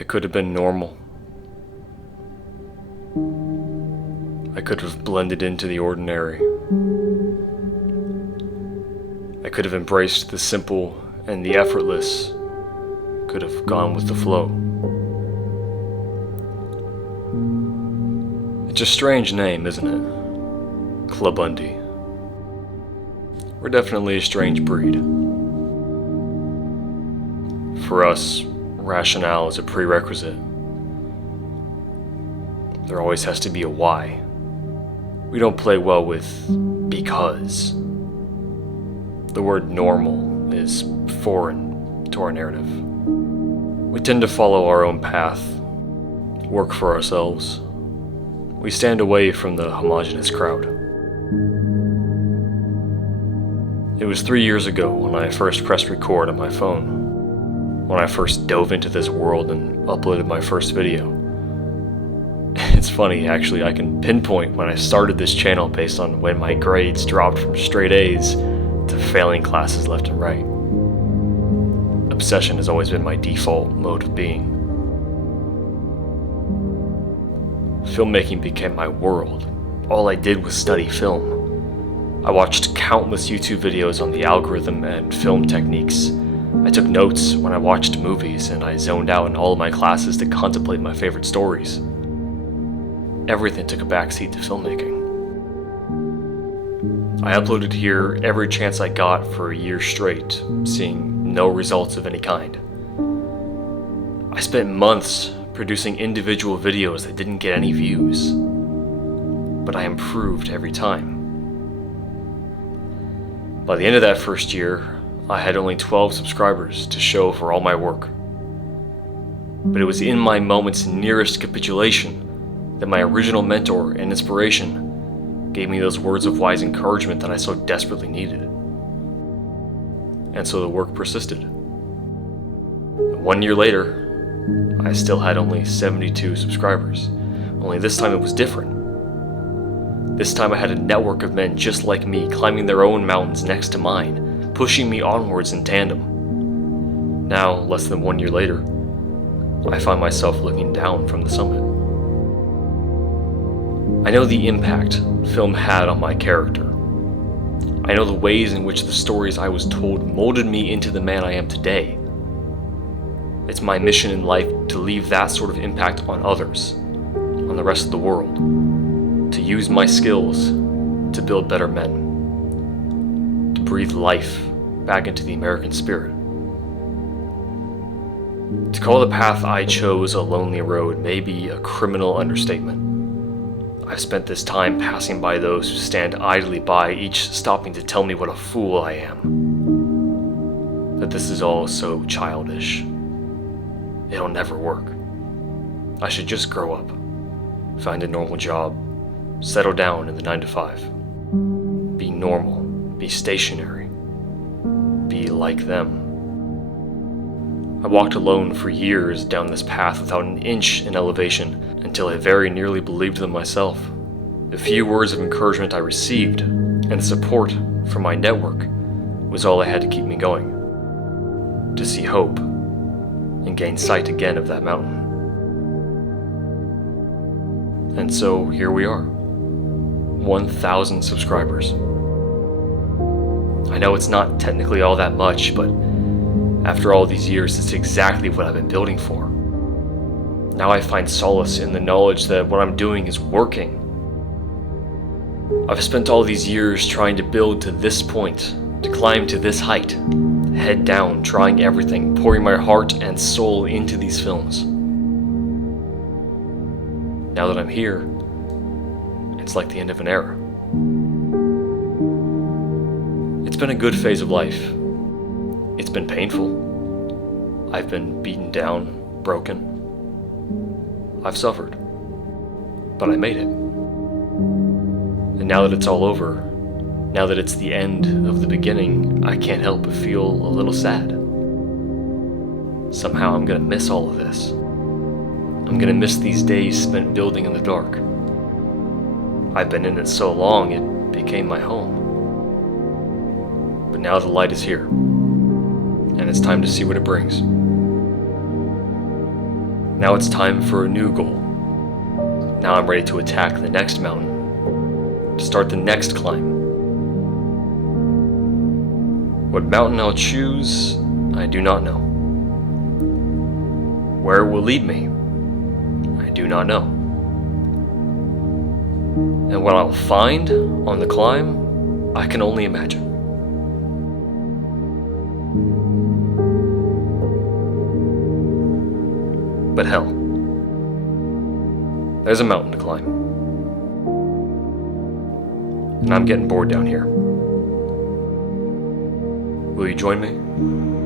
I could have been normal. I could have blended into the ordinary. I could have embraced the simple and the effortless. Could have gone with the flow. It's a strange name, isn't it? Clubundy. We're definitely a strange breed. For us, rationale is a prerequisite. There always has to be a why. We don't play well with because. The word normal is foreign to our narrative. We tend to follow our own path, work for ourselves. We stand away from the homogeneous crowd. It was 3 years ago when I first pressed record on my phone, when I first dove into this world and uploaded my first video. It's funny, actually, I can pinpoint when I started this channel based on when my grades dropped from straight A's to failing classes left and right. Obsession has always been my default mode of being. Filmmaking became my world. All I did was study film. I watched countless YouTube videos on the algorithm and film techniques. I took notes when I watched movies, and I zoned out in all of my classes to contemplate my favorite stories. Everything took a backseat to filmmaking. I uploaded here every chance I got for a year straight, seeing no results of any kind. I spent months producing individual videos that didn't get any views, but I improved every time. By the end of that first year, I had only 12 subscribers to show for all my work. But it was in my moment's nearest capitulation that my original mentor and inspiration gave me those words of wise encouragement that I so desperately needed. And so the work persisted. 1 year later, I still had only 72 subscribers, only this time it was different. This time I had a network of men just like me climbing their own mountains next to mine, pushing me onwards in tandem. Now, less than 1 year later, I find myself looking down from the summit. I know the impact film had on my character. I know the ways in which the stories I was told molded me into the man I am today. It's my mission in life to leave that sort of impact on others, on the rest of the world, to use my skills to build better men, to breathe life back into the American spirit. To call the path I chose a lonely road may be a criminal understatement. I've spent this time passing by those who stand idly by, each stopping to tell me what a fool I am. That this is all so childish. It'll never work. I should just grow up, find a normal job, settle down in the 9 to 5. Be normal, be stationary, be like them. I walked alone for years down this path without an inch in elevation until I very nearly believed them myself. The few words of encouragement I received and the support from my network was all I had to keep me going, to see hope and gain sight again of that mountain. And so here we are, 1,000 subscribers. I know it's not technically all that much, but after all these years, it's exactly what I've been building for. Now I find solace in the knowledge that what I'm doing is working. I've spent all these years trying to build to this point, to climb to this height, head down, trying everything, pouring my heart and soul into these films. Now that I'm here, it's like the end of an era. It's been a good phase of life. It's been painful. I've been beaten down, broken. I've suffered. But I made it. And now that it's all over, now that it's the end of the beginning, I can't help but feel a little sad. Somehow I'm gonna miss all of this. I'm gonna miss these days spent building in the dark. I've been in it so long, it became my home. But now the light is here, and it's time to see what it brings. Now it's time for a new goal. Now I'm ready to attack the next mountain, to start the next climb. What mountain I'll choose, I do not know. Where it will lead me, I do not know. And what I'll find on the climb, I can only imagine. But hell, there's a mountain to climb. And I'm getting bored down here. Will you join me?